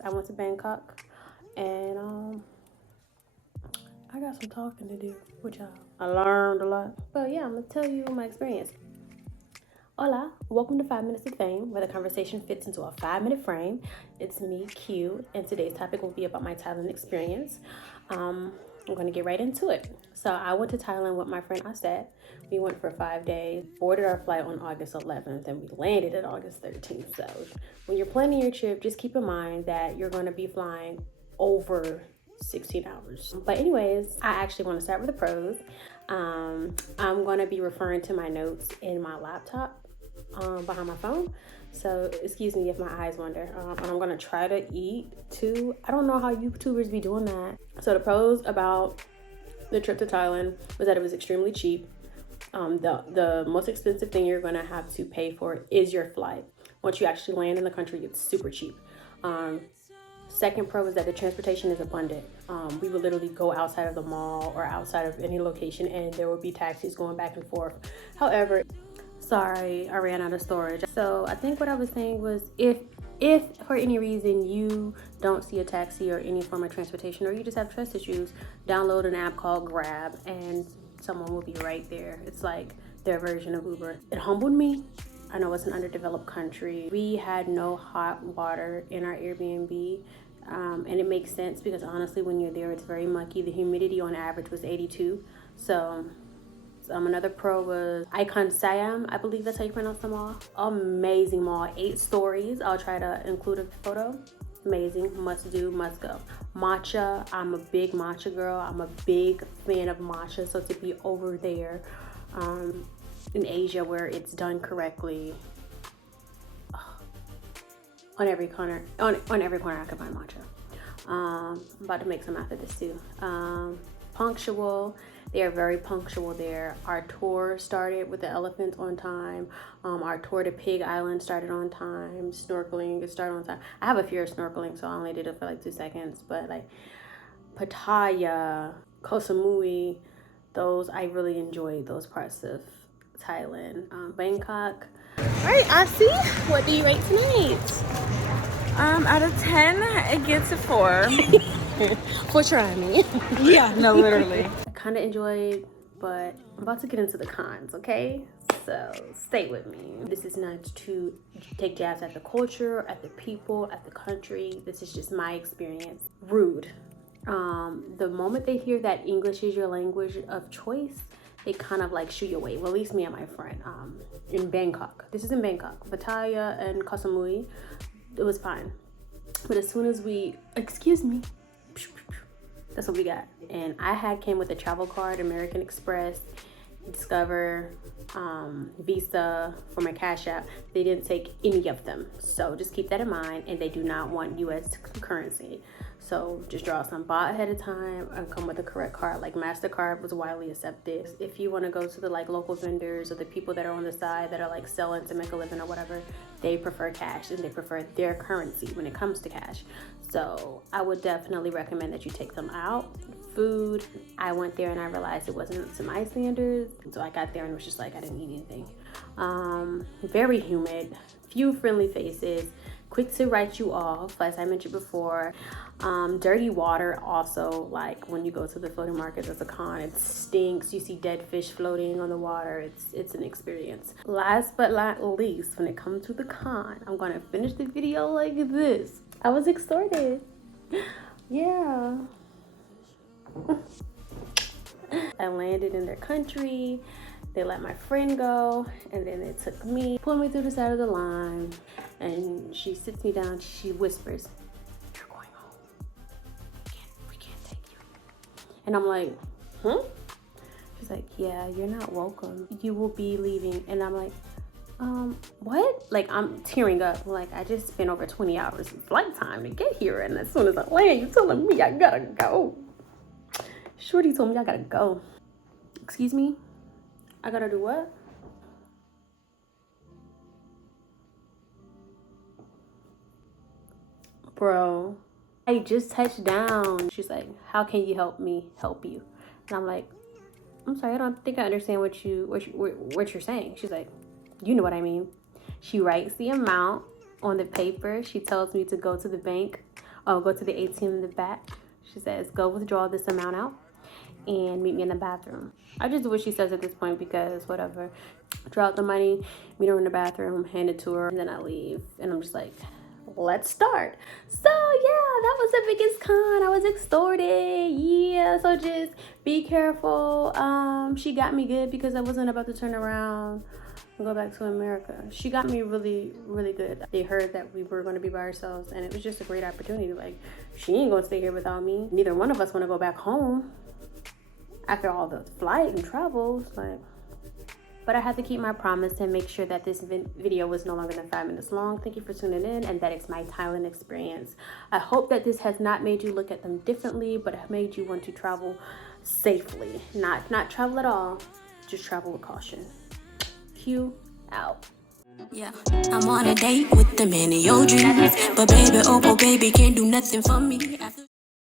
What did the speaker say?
I went to Bangkok, and I got some talking to do with y'all. I learned a lot. But yeah, I'm gonna tell you my experience. Hola, welcome to 5 Minutes of Fame, where the conversation fits into a 5-minute frame. It's me, Q, and today's topic will be about my Thailand experience. I'm gonna get right into it. So I went to Thailand with my friend Aset. We went for 5 days, boarded our flight on August 11th, and we landed at August 13th. So when you're planning your trip, just keep in mind that you're gonna be flying over 16 hours. But anyways, I actually want to start with the pros. I'm going to be referring to my notes in my laptop behind my phone. So excuse me if my eyes wander. And I'm going to try to eat too. I don't know how YouTubers be doing that. So the pros about the trip to Thailand was that it was extremely cheap. The most expensive thing you're going to have to pay for is your flight. Once you actually land in the country, it's super cheap. Second pro is that the transportation is abundant. We would literally go outside of the mall or outside of any location and there would be taxis going back and forth. However, sorry, I ran out of storage. So I think what I was saying was if for any reason you don't see a taxi or any form of transportation, or you just have trust issues, download an app called Grab and someone will be right there. It's like their version of Uber. It humbled me. I know it's an underdeveloped country. We had no hot water in our Airbnb. And it makes sense because honestly, when you're there, it's very mucky. The humidity on average was 82. So another pro was Icon Siam. I believe that's how you pronounce the mall. Amazing mall, 8 stories. I'll try to include a photo. Amazing, must do, must go. Matcha, I'm a big matcha girl. I'm a big fan of matcha. So to be over there, in Asia where it's done correctly, on every corner I can find matcha. I'm about to make some after this too. Punctual, they are very punctual there. Our tour started with the elephants on time. Our tour to Pig Island started on time. Snorkeling started on time. I have a fear of snorkeling, so I only did it for like 2 seconds, but like Pattaya, Koh Samui, those I really enjoyed those parts of Thailand. Bangkok. All right, Asi, what do you rate tonight? Out of 10, it gets a 4. For trying me. Yeah, no, literally. I kind of enjoyed, but I'm about to get into the cons, okay? So stay with me. This is not to take jabs at the culture, at the people, at the country. This is just my experience. Rude. The moment they hear that English is your language of choice, they kind of like shoo you away. Well, at least me and my friend in Bangkok. This is in Bangkok. Pattaya and Koh Samui, it was fine. But as soon as we, excuse me, that's what we got. And I came with a travel card, American Express, Discover, Visa for my Cash App. They didn't take any of them. So just keep that in mind. And they do not want US currency. So just draw some bought ahead of time and come with the correct card. Like MasterCard was widely accepted. If you want to go to the like local vendors or the people that are on the side that are like selling to make a living or whatever, they prefer cash and they prefer their currency when it comes to cash. So I would definitely recommend that you take them out. Food, I went there and I realized it wasn't to my standards. So I got there and was just like, I didn't eat anything. Very humid, few friendly faces, quick to write you off, as I mentioned before. Dirty water also, like when you go to the floating markets as a con, it stinks. You see dead fish floating on the water. It's an experience. Last but not least, when it comes to the con, I'm gonna finish the video like this. I was extorted. Yeah. I landed in their country. They let my friend go, and then they took me, pulled me through the side of the line, and she sits me down. She whispers, "You're going home. We can't take you." And I'm like, "Huh?" She's like, "Yeah, you're not welcome. You will be leaving." And I'm like, what? Like, I'm tearing up. Like, I just spent over 20 hours of flight time to get here, and as soon as I land, you're telling me I gotta go. Shorty told me I gotta go. Excuse me? I gotta do what? Bro, I just touched down. She's like, how can you help me help you? And I'm like, I'm sorry, I don't think I understand what you're saying. She's like, you know what I mean. She writes the amount on the paper. She tells me to go to the bank. Oh, go to the ATM in the back. She says, go withdraw this amount out and meet me in the bathroom. I just do what she says at this point because whatever. Draw out the money, meet her in the bathroom, hand it to her, and then I leave. And I'm just like, let's start. So yeah, that was the biggest con. I was extorted. Yeah, so just be careful. She got me good because I wasn't about to turn around and go back to America. She got me really, really good. They heard that we were going to be by ourselves, and it was just a great opportunity. Like, she ain't going to stay here without me. Neither one of us want to go back home after all the flight and travels. Like, but I had to keep my promise and make sure that this video was no longer than 5 minutes long. Thank you for tuning in, and that is my Thailand experience. I hope that this has not made you look at them differently, but have made you want to travel safely. Not travel at all, just travel with caution. Q out. Yeah, I'm on a date with the man of your dreams, but baby, oh baby, can't do nothing for me.